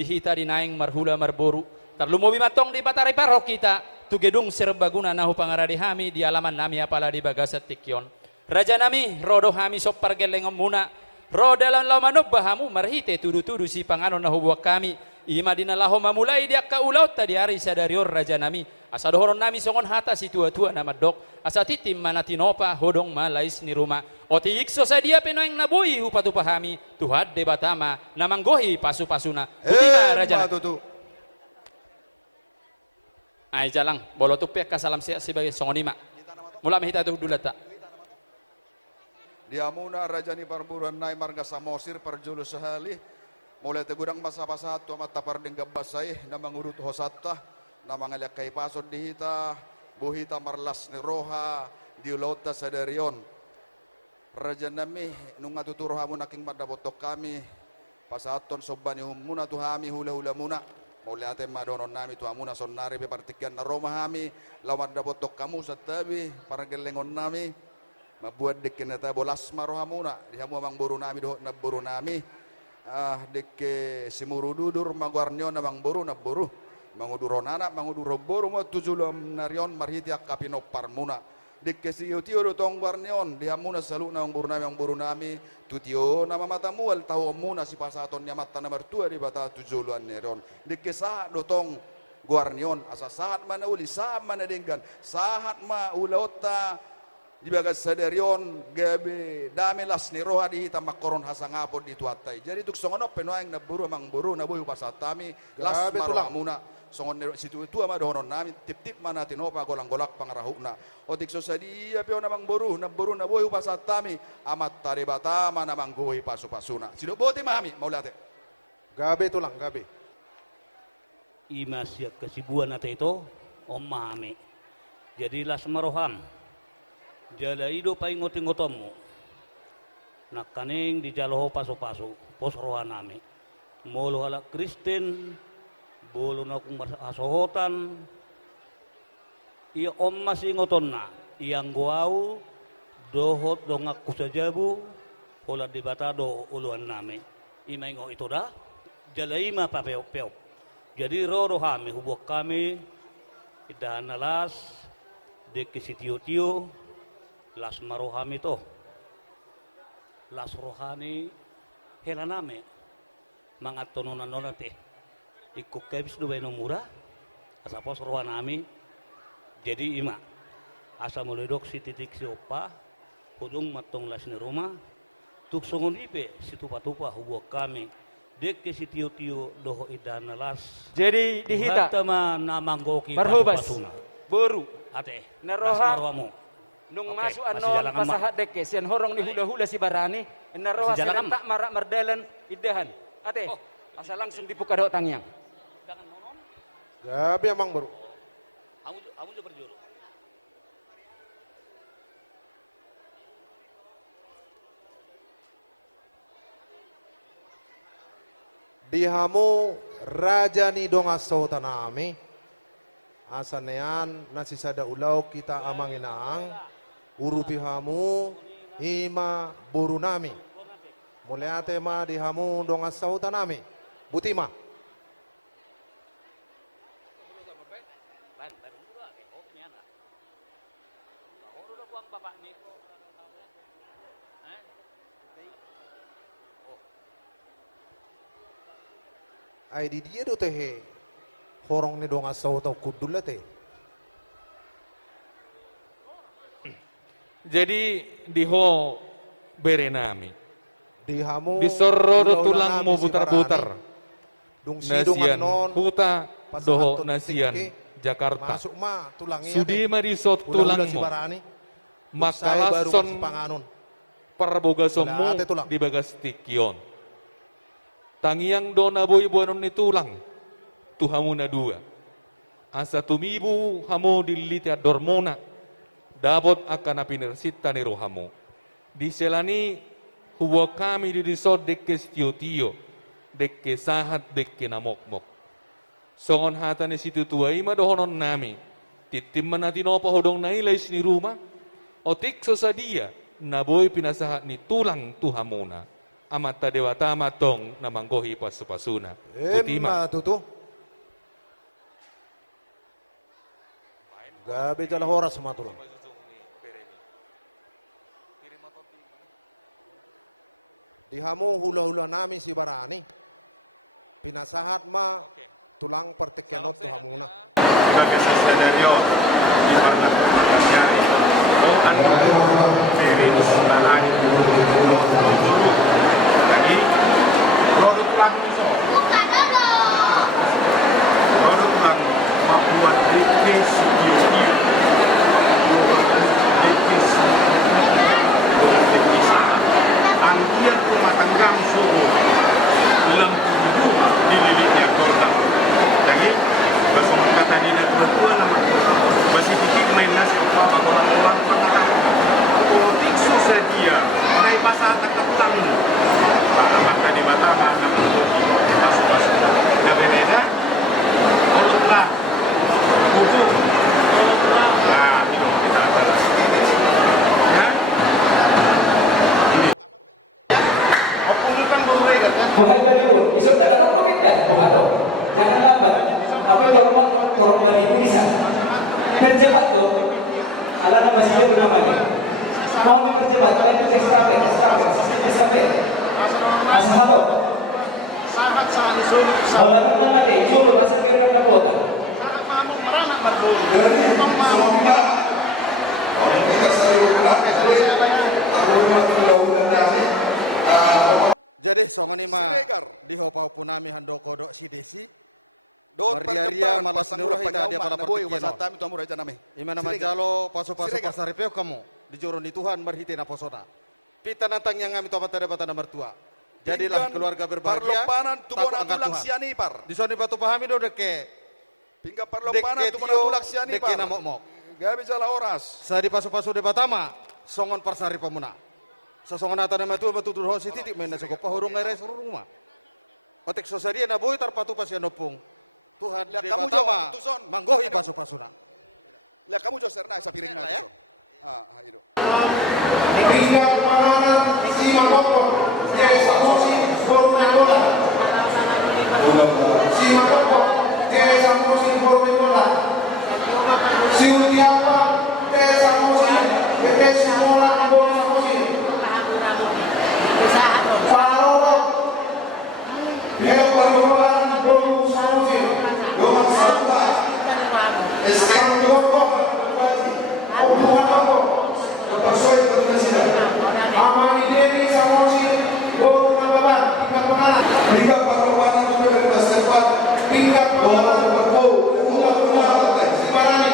dihita dinaing marhula marboru tarlumobi matong di batari parok kita tu gedung serbaguna nahu pangaradi hami di alaman nami apala di bagasat tikyon raja nami rodo hami sop pargelengom muna ro dalam lamanub bahamu marhite tudu-tudu si panganon nahu buak kami ima dinalaho mamulai dia ka ulaut tadi hari sadarior raja nami asa dohoron nami songon hata si tua-tua nama dok asa titim mana tinopa hodong malais ni rumah oti ikso sadia penoeng nabui upatu pahami tuhad debatama namanggohi pasu-pasuna utima raja ay jalang bolo tupek kasalam siya sebagai songonima mula mehita tu dulata diamuna rajani perburuan nai marga samosir perjulu sehali mulai tegudang masa-masa tu amat tapar dengan basai namang urut hosata namang aliak kai pasod dihita buhita marlas ni roha diulota sadarion raja nami nunga tuturo hamu naking madabotok kami pasaton sobani humuna tuhami hula-hula muna mulai ate madonon nami tu amuna sonari be partikian na roma hami lawan dabotok kamu satabi para gelengon nami mabuat dekeneta bolas marohamuna dihamu amang buru nami doh na buru nami dekke simuru dudur magwarnyo na bang buru na buru manguduro nana manguduro buru mo tujulom narion marhiti akapino parmuna dekke siyo tiyo do tong warnyon dihamuna salu na ang buru nami tutiyo nama matamu al tahu muna si pasaton nya mata nomor 2 di bata tujuluan nerion dekke sa do tong guarnyon asa saat mana uli saat mana denggan saat ma ulaota di bagas sadarion gabe damelas ni roha di hitam makoron hasangapod di tuatai jadi tuk songono penoang na buru mang buru na boy pasatami las marohamuna songon situ itu ama dohonon nami tip-tip mana tinopa golang-golak pangarahuna otik sosadia peo namang buru na boy pasatami amat taribata mana manggohi pasu-pasuna sido bote mami maulate gabe tulang gabe ima siap kesibuan ate itu om mami jadi las maroham jala ido paingot-ingotomu nak kaning di jaloho paso-paso pos rohanami molo hala Kristen bolo na kung asohotan iya om masih ngotonna iyang guau dohot dongak kusajabu hola dibata do uluan nami ima ingo itu dah jala ima pa peop jadi rohami hubuk kami idahan nalas dek sitio-tio las marohami to las rohani helaname mangat tononan nonate ikut kebis do beno murah asa pos rohanami jadi ima asa moledok si titik si opa hudung matong las ni rumah tuk songon ipe si tupa-tupa hubuk kami dek ke si tio-tio doho idana las jadi dihita hatama namanggoki barhubas boru ate naroha rohamu nung oke, masuk masih anon jalan pasahat deke sian horong ni hula-hula si barani naroha Masih jalan tak marak mardalan idahan ate asa langsung dibuka do tangyang jangan monon gabe amang buru kamu juga berjuru dihamu raja ni dongaso tanami asanean nasisada ulau kita amang inaang urupi hamu ima burunami muliate ma dihamu dongaso tanami butima ay di dia do tehe horong ni donga saw tau kudula te jadi diho berenami dihamu disorro tulang mau butar-butar dung nasian non huta doho nasian Jakarta masuk ma tulangnya sudi marisot tulangmu makalason parboga somu di bagas tikion tangiang dona boy buanon ni tulang tuhamu na dua asa tumibu hamu diliti adormona dapat akan apinersita ni rohamu diselani huwa kami di resort dekke tio dekke sahat dekke namokmok songon hata ni situ tuai ma dohonon nami titim manati no pahodong nailais ni rumah otik sosadia na boy pinasahat ni tulang tuhamuna amata dewata matong na manggohi pasupasuna. Emma tutu. Gabi jala horas matulong. Dihamu hula-hula nami si Barani. Pinasahat ma tulang pertekenot tuhamuna. Sebagai skenario di mana seri keselamatan jadi produk lagu produk lagu membuat bikin antian rumah tangga Solo dalam tubuh di bibitnya korban jadi bersama kata dina perempuan masih dikit main nasi politik susah dia main pasal terketang maka di mata masih masuk jangan beda tolonglah butuh nah kita ada opungkan berulegar kan Wahai Baliun, isun tak ada no pindah. Aduh, jangan lambat. Tapi tolong beribu di sana. Percepat tuh. Ala nama masih guna balik. Mohon dipercepat. Itu estafet. Asal satu. sangat isun Wala nung nama deh. Juru pasal kayak nak napotan. sangat mamuk meranak berdua Jadi semua kita kalau kita selalu kenal hormat undang-undang dasar. Jadi songani ma Siregar. di hopau punami handoko do si desi. Don Maria perkembangan malas pasang nurah urang ita dia panyauma pada na boy pertikeno. wasatami tu amur aja nami. Imana Siregar. manjalo pasu-pasu Siregar. pasaripeo kamu di joron di Tuhan marhite na posona. Pita nantang yang kami tomat pada bata mertua. Jadilah Tinggan keluarga berbahagia. Parlompanan takut tubona angkat tulang Tuhan. siani par. Di sini batu pahami do deke. Pingga parlompanan Deke tubona tio tulang siani deke par. na mok. Gabi jala oras. Sa di pasu-pasu de batama songon parsari pamuna. Sa songon ata na matu matutur ho si titik main na sa pahurung ngare sa rumah. Otek sosaria na boy tarpatu pas yanopung. Tuhan Lihat di kamu batama Jo, Tuson. manggohi Aduh. pasu-pasuna. Lihat kamu Joser na sa piring na Ya. Tuson. Itu. Tiga kemenangan si Makoko, dia samosi Bormegola. Si Makoko, dia samosi Bormegola. Si Utiapa, dia samosi, dia semua Bor samosi. Faroro, dia perlombaan Bor samosi. Doa serta, sekarang Makoko, Obuhan Makoko. Persoy Perpresiden. Amani Dewi Samosi, Bor Nababan, tingkat pengalat. Pingga parlompanan tu tempat. Tingkat pengalat berbau, ulah-ulah, Sibarani.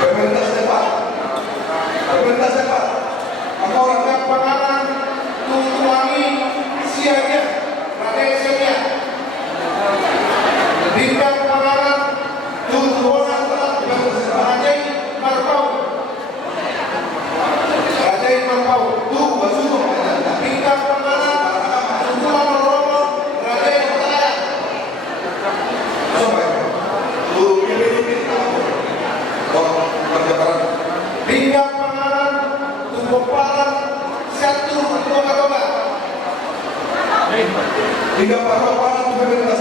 Pemerintah setempat. Pemerintah setempat. Tingkat pengalat, Tutuangi, Siagia, Rakyat Siagia. Tingkat pengalat, Tutuan Rajai Marpau. Rajai Marpau, Tu Basuh. Tingkat pengalat, Tutuan Romo, Rajai Raya. Tingkat pengalat, Tupoparan, Satu Toga-Toga. Pingga parlompanan tu pemerintah